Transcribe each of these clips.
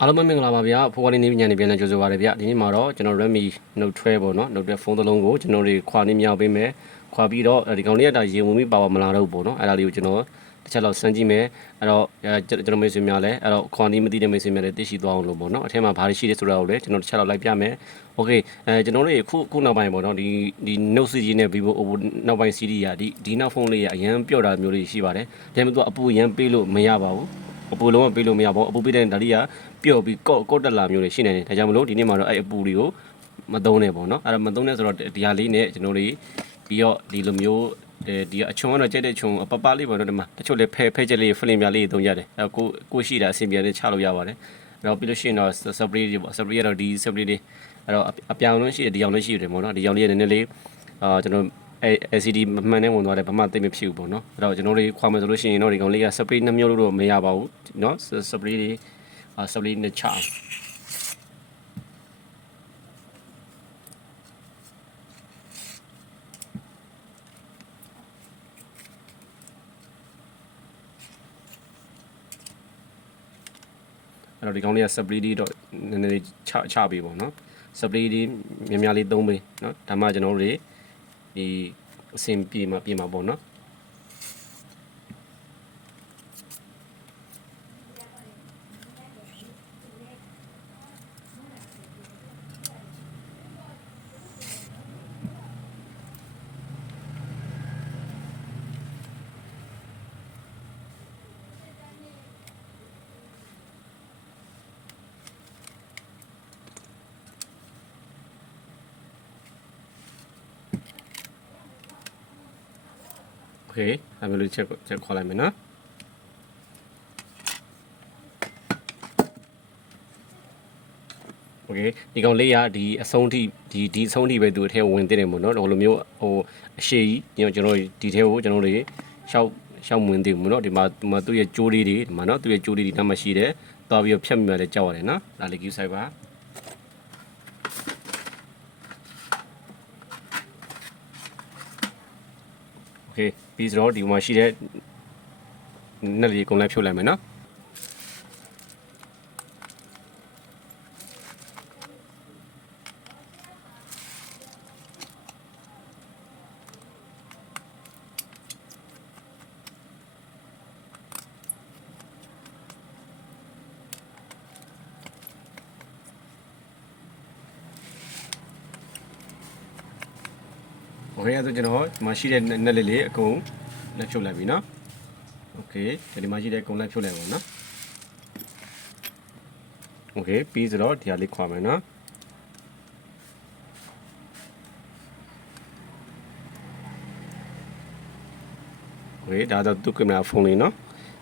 အားလုံးပဲမင်္ဂလာပါဗျာဖိုးဝါလေးနေပညာနေပြန်လဲကြိုဆိုပါရစေဗျာဒီနေ့မှာတော့ကျွန်တော် Redmi Note 12ပေါ့နော် Note 12ဖုန်းတစ်လုံးကိုကျွန်တော်တွေခွာနေမြောက်ပေးမယ်ခွာပြီးတော့ဒီကောင်လေးကဒါရေဝင်ပြီးပါပါမလာတော့ဘူးပေါ့နော်အဲ့ဒါလေးကိုကျွန်တော်တစ်ချက်လောက်စမ်းကြည့်မယ်အဲ့တော့အဲကျွန်တော်မိတ်ဆွေများလည်းအဲ့တော့ခွာနေမသိတဲ့မိတ်ဆွေများလည်းသိရှိသွားအောင်လို့ပေါ့နော်အထက်မှာဘာတွေရှိတယ်ဆိုတာကိုလည်းကျွန်တော်တစ်ချက်လောက်လိုက်ပြမယ်โอเคအဲကျွန်တော်တို့ခုခုနောက်ပိုင်းပေါ့နော်ဒီဒီ Note series နဲ့ Vivo Oppo နောက်ပိုင်း series ကဒီဒီနောက်ဖုန်းလေးကအရန်ပြော့တာမျိုးလေးရှိပါတယ်ဒါပေမဲ့သူကအပူရန်ပေးလို့မရပါဘူး အပူလုံးဝပေးလို့မရပါဘူးအပူပေးတဲ့ဒါလေးကပျော့ပြီးကော့ကော့တက်လာမျိုးတွေရှိနေတယ်ဒါကြောင့်မလို့ဒီနေ့မှာတော့အဲ့အပူတွေကိုမသုံးနဲ့ပေါ့နော်အဲ့ဒါမသုံးနဲ့ဆိုတော့ဒီဟာလေးနဲ့ကျွန်တော်တို့ပြီးတော့ဒီလိုမျိုးအဲဒီအချွန်ကတော့ကြက်တဲ့ချွန်ပပလေးပေါ့နော်ဒီမှာတချို့လည်းဖဲဖဲချက်လေးဖလင်ပြလေးသုံးရတယ်အဲ့ကိုကိုရှိတာအဆင်ပြေတယ်ချလို့ရပါတယ်အဲ့တော့ပြီးလို့ရှိရင်တော့စပရေးတွေပေါ့စပရေးကတော့ဒီစပရေးတွေအဲ့တော့အပြောင်လုံးရှိတယ်ဒီအောင်လုံးရှိတယ်ပေါ့နော်ဒီအောင်လေးကနည်းနည်းလေးအာကျွန်တော် အဲ LCD မမှန်တဲ့ဝင်သွားတယ်ဘာမှသိမဖြစ်ဘူးပေါ့နော်အဲ့တော့ကျွန်တော်တို့ခွာမယ်ဆိုလို့ရှိရင်တော့ဒီကောင်လေးက spray နှမျိုးလို့တော့မရပါဘူးเนาะ spray တွေအာ spray နဲ့ချအဲ့တော့ဒီကောင်လေးက spray တွေတော့နည်းနည်းလေးချချပေးပေါ့နော် spray တွေများများလေးသုံးပေးเนาะဒါမှကျွန်တော်တို့တွေ ဒီအဆင်ပြေမှာပြေမှာပေါ့နော် โอเคအဲ့လိုလေးချက်ချက်ခေါ်လိုက်မယ်နော်โอเคဒီကောင်လေးကဒီအဆုံးထိဒီဒီအဆုံးထိပဲသူအထဲဝင်သိတယ်မို့နော်ဟိုလိုမျိုးဟိုအရှိကြီးကျွန်တော်ဒီထဲကိုကျွန်တော်တို့ရှောက်ရှောက်ဝင်သိမို့နော်ဒီမှာဒီမှာသူ့ရဲ့ကြိုးလေးတွေဒီမှာနော်သူ့ရဲ့ကြိုးလေးတွေနောက်မှရှိတယ်သွားပြီးတော့ဖြတ်မိမှလည်းကြောက်ရတယ်နော်ဒါလေး queue site ပါ okay ပြီးတော့ဒီမှာရှိတဲ့နက်လေးကိုလည်းဖြုတ်လိုက်မယ်နော် โอเคအဲ့ဒါကျွန်တော်ဒီမှာရှိတဲ့နက်လေးလေးအကုန်လက်ဖြုတ်လိုက်ပြီเนาะโอเคဒီမှာရှိတဲ့အကုန်လက်ဖြုတ်လိုက်ပါเนาะโอเคပြီးဆိုတော့ဒီဟာလေးခွာမယ်เนาะโอเคဒါတော့သူ့ကင်မရာဖုန်းလေးเนาะ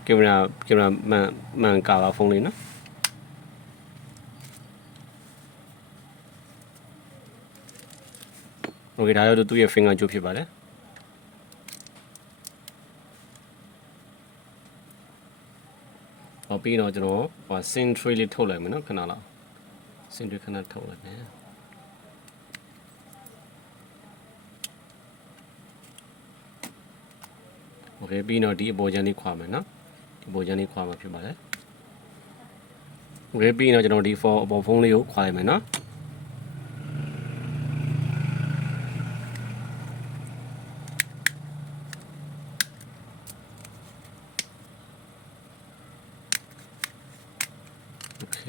ကင်မရာကင်မရာမှန်မှန်ကာလာဖုန်းလေးเ โอเคဒါတော့သူ့ရဲ့ finger ကြိုးဖြစ်ပါတယ်ဟောပြီးတော့ကျွန်တော်ဟို sin tray လေးထုတ်လိုက်မယ်နော်ခဏလောက် sin tray ခဏထုတ်လိုက်မယ်โอเคပြီးတော့ဒီအပေါ်ချမ်းလေးခွာမယ်နော်ဒီအပေါ်ချမ်းလေးခွာမှာဖြစ်ပါတယ်โอเคပြီးတော့ကျွန်တော်ဒီ for အပေါ်ဖုန်းလေးကိုခွာလိုက်မယ်နော်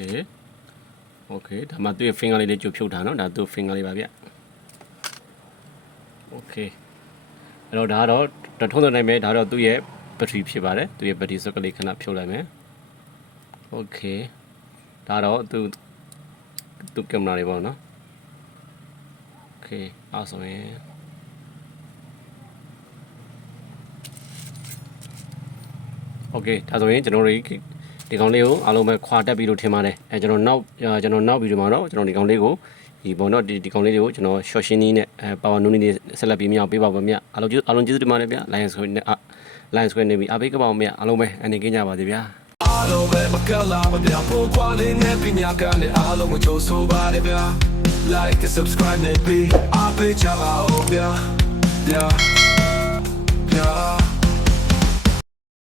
โอเคโอเคဒါမှသူ့ရဲ့ finger လေးလေးကြိုဖြုတ်ထားเนาะဒါသူ့ finger လေးပါဗျโอเคအဲ့တော့ဒါကတော့တထုံးတဲ့နိုင်ပဲဒါတော့သူ့ရဲ့ battery ဖြစ်ပါတယ်သူ့ရဲ့ battery socket လေးခဏဖြုတ်လိုက်မယ်โอเคဒါတော့သူသူကင်မရာလေးပေါ့နော်โอเคအဲ့ဆိုရင်โอเคဒါဆိုရင်ကျွန်တော်တို့ ဒီကောင်လေးကိုအားလုံးပဲခွာတက်ပြီးလို့ထင်ပါတယ်အဲကျွန်တော်နောက်ကျွန်တော်နောက်ဗီဒီယိုမှာတော့ကျွန်တော်ဒီကောင်လေးကိုဒီပေါ့နော်ဒီဒီကောင်လေးတွေကိုကျွန်တော် short shin နီးနဲ့အဲ power နူးနီးနဲ့ဆက်လက်ပြီးမြောက်ပေးပါပါမြအားလုံးကျေးအားလုံးကျေးဇူးတင်ပါတယ်ဗျ line square နဲ့ line square နေပြီးအားပေးကြပါဦးမြအားလုံးပဲအနေကင်းကြပါစေဗျာအားလုံးပဲမကလာမပြဖို့ခွာလေးနဲ့ပညာကနဲ့အားလုံးကိုကြိုးဆိုပါတယ်ဗျာ like and subscribe နဲ့ပြီးအားပေးကြပါဦးဗျာ yeah